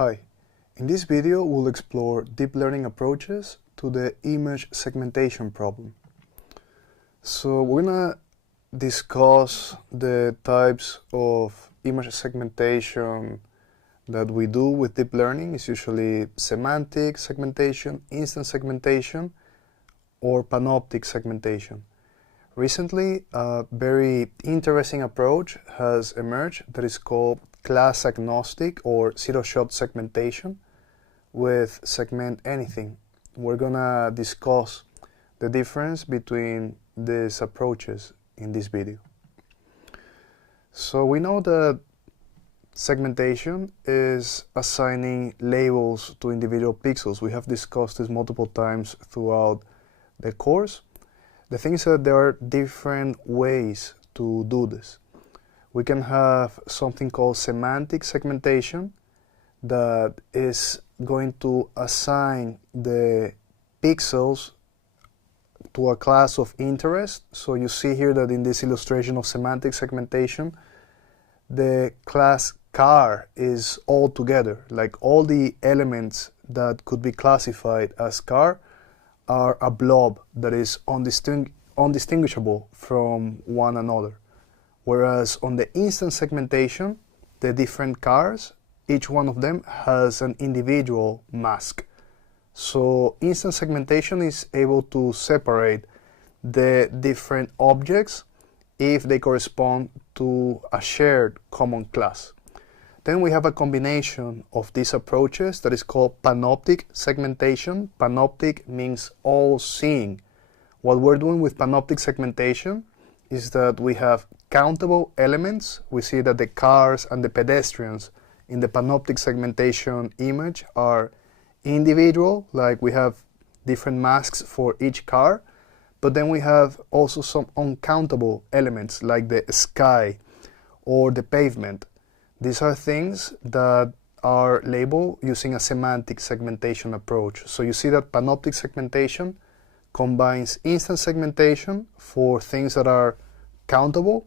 Hi, in this video we'll explore deep learning approaches to the image segmentation problem. So we're gonna discuss the types of image segmentation that we do with deep learning. It's usually semantic segmentation, instance segmentation, or panoptic segmentation. Recently, a very interesting approach has emerged that is called class-agnostic or zero-shot segmentation with segment anything. We're gonna discuss the difference between these approaches in this video. So we know that segmentation is assigning labels to individual pixels. We have discussed this multiple times throughout the course. The thing is that there are different ways to do this. We can have something called semantic segmentation that is going to assign the pixels to a class of interest. So you see here that in this illustration of semantic segmentation, the class car is all together, like all the elements that could be classified as car are a blob that is undistinguishable from one another. Whereas on the instance segmentation, the different cars, each one of them has an individual mask. So instance segmentation is able to separate the different objects if they correspond to a shared common class. Then we have a combination of these approaches that is called panoptic segmentation. Panoptic means all-seeing. What we're doing with panoptic segmentation is that we have countable elements. We see that the cars and the pedestrians in the panoptic segmentation image are individual, like we have different masks for each car, but then we have also some uncountable elements like the sky or the pavement. These are things that are labeled using a semantic segmentation approach. So you see that panoptic segmentation combines instance segmentation for things that are countable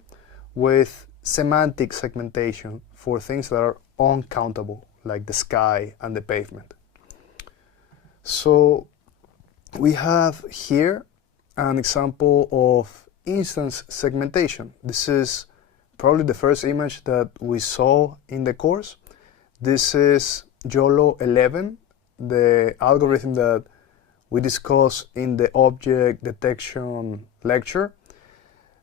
with semantic segmentation for things that are uncountable, like the sky and the pavement. So we have here an example of instance segmentation. This is probably the first image that we saw in the course. This is YOLO 11, the algorithm that we discussed in the object detection lecture.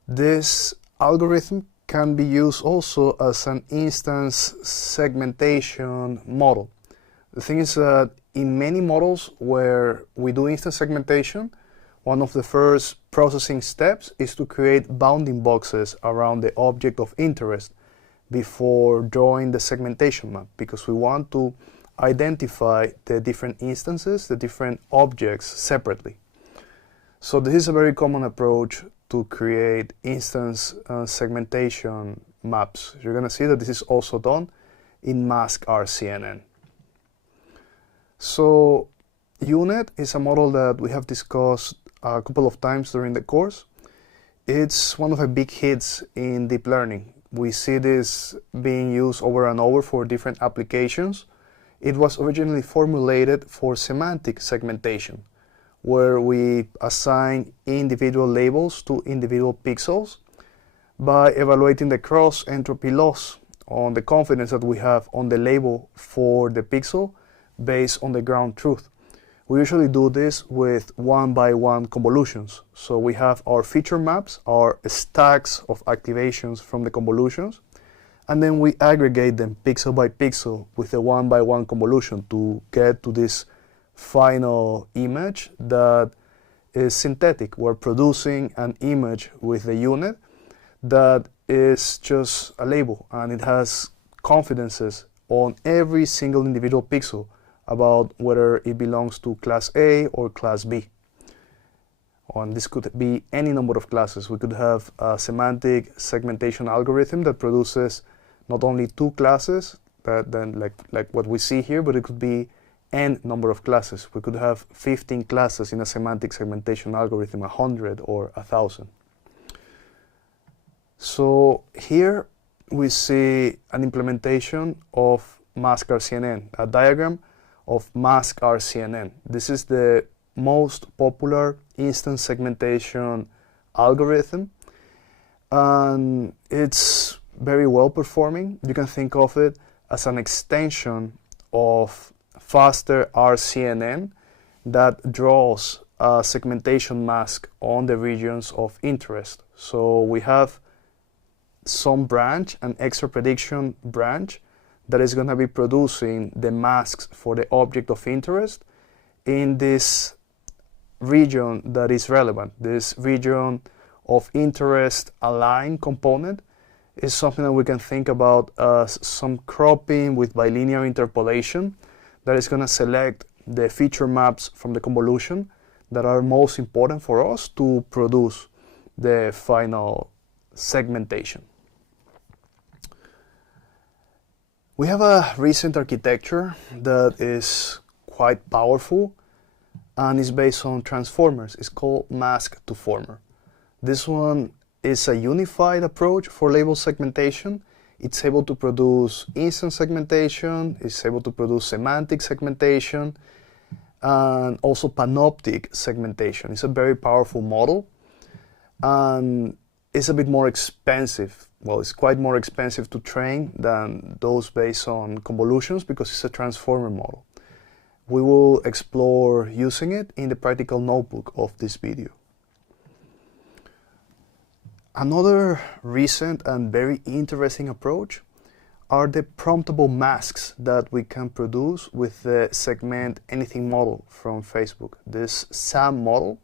This algorithm can be used also as an instance segmentation model. The thing is that in many models where we do instance segmentation, one of the first processing steps is to create bounding boxes around the object of interest before drawing the segmentation map, because we want to identify the different instances, the different objects separately. So this is a very common approach to create instance segmentation maps. You're going to see that this is also done in mask-RCNN. So UNet is a model that we have discussed a couple of times during the course. It's one of the big hits in deep learning. We see this being used over and over for different applications. It was originally formulated for semantic segmentation, where we assign individual labels to individual pixels by evaluating the cross-entropy loss on the confidence that we have on the label for the pixel based on the ground truth. We usually do this with one-by-one convolutions. So we have our feature maps, our stacks of activations from the convolutions, and then we aggregate them pixel by pixel with a one-by-one convolution to get to this final image that is synthetic. We're producing an image with the unit that is just a label, and it has confidences on every single individual pixel about whether it belongs to class A or class B. And this could be any number of classes. We could have a semantic segmentation algorithm that produces not only two classes, like what we see here, but it could be n number of classes. We could have 15 classes in a semantic segmentation algorithm, 100 or 1,000. So here we see an implementation of mask RCNN, a diagram of mask RCNN. This is the most popular instance segmentation algorithm, and it's very well performing. You can think of it as an extension of faster RCNN that draws a segmentation mask on the regions of interest. So we have some branch, an extra prediction branch, that is going to be producing the masks for the object of interest in this region that is relevant. This region of interest aligned component is something that we can think about as some cropping with bilinear interpolation that is going to select the feature maps from the convolution that are most important for us to produce the final segmentation. We have a recent architecture that is quite powerful and is based on transformers. It's called mask-to-former. This one is a unified approach for label segmentation. It's able to produce instance segmentation, it's able to produce semantic segmentation, and also panoptic segmentation. It's a very powerful model, and it's a bit more expensive. Well, it's quite more expensive to train than those based on convolutions because it's a transformer model. We will explore using it in the practical notebook of this video. Another recent and very interesting approach are the promptable masks that we can produce with the Segment Anything model from Facebook. This SAM model,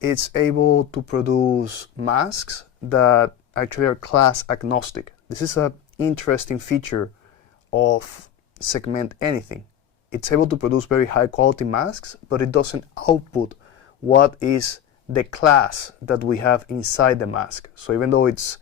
it's able to produce masks that actually are class agnostic. This is an interesting feature of Segment Anything. It's able to produce very high quality masks, but it doesn't output what is the class that we have inside the mask. So even though it's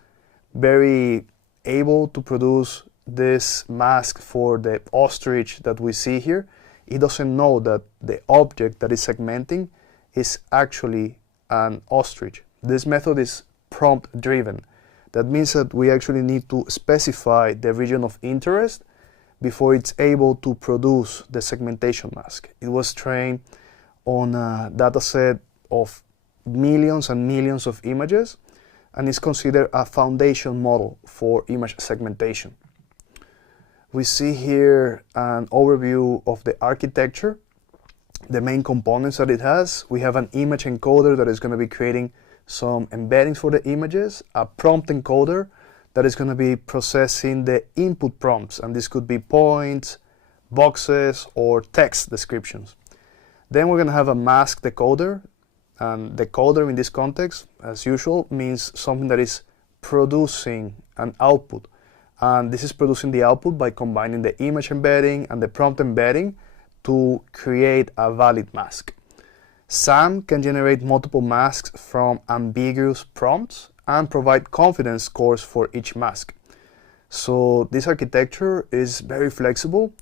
very able to produce this mask for the ostrich that we see here, it doesn't know that the object that is segmenting is actually an ostrich. This method is prompt driven. That means that we actually need to specify the region of interest before it's able to produce the segmentation mask. It was trained on a data set of millions and millions of images, and is considered a foundation model for image segmentation. We see here an overview of the architecture, the main components that it has. We have an image encoder that is going to be creating some embeddings for the images, a prompt encoder that is going to be processing the input prompts, and this could be points, boxes, or text descriptions. Then we're going to have a mask decoder, and decoder in this context, as usual, means something that is producing an output. And this is producing the output by combining the image embedding and the prompt embedding to create a valid mask. SAM can generate multiple masks from ambiguous prompts and provide confidence scores for each mask. So this architecture is very flexible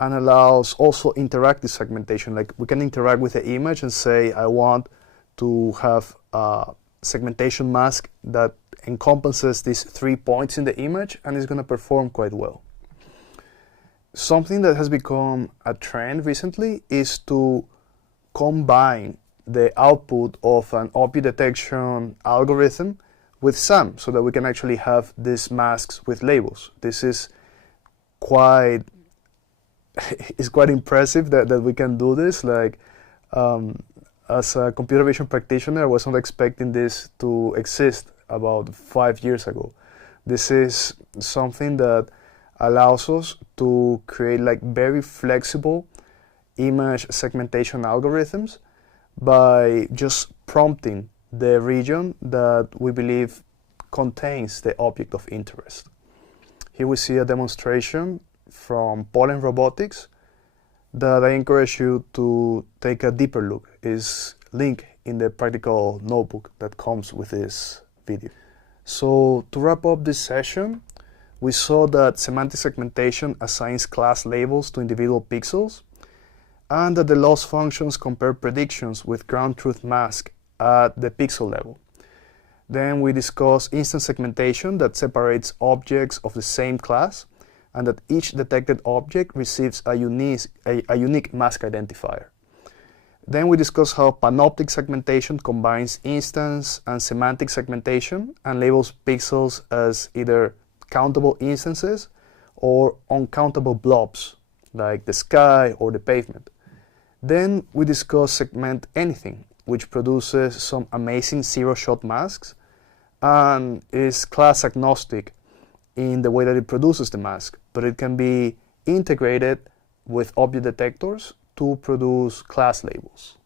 and allows also interactive segmentation. Like we can interact with the image and say, I want to have a segmentation mask that encompasses these 3 points in the image, and it's going to perform quite well. Something that has become a trend recently is to combine the output of an object detection algorithm with SAM so that we can actually have these masks with labels. This is quite impressive that we can do this. Like, as a computer vision practitioner, I was not expecting this to exist about 5 years ago. This is something that allows us to create like very flexible image segmentation algorithms by just prompting the region that we believe contains the object of interest. Here we see a demonstration from Pollen Robotics that I encourage you to take a deeper look. Is linked in the practical notebook that comes with this video. So to wrap up this session, we saw that semantic segmentation assigns class labels to individual pixels, and that the loss functions compare predictions with ground truth mask at the pixel level. Then we discussed instance segmentation that separates objects of the same class and that each detected object receives a unique mask identifier. Then we discuss how Panoptic segmentation combines instance and semantic segmentation and labels pixels as either countable instances or uncountable blobs, like the sky or the pavement. Then we discuss Segment Anything, which produces some amazing zero-shot masks and is class-agnostic in the way that it produces the mask, but it can be integrated with object detectors to produce class labels.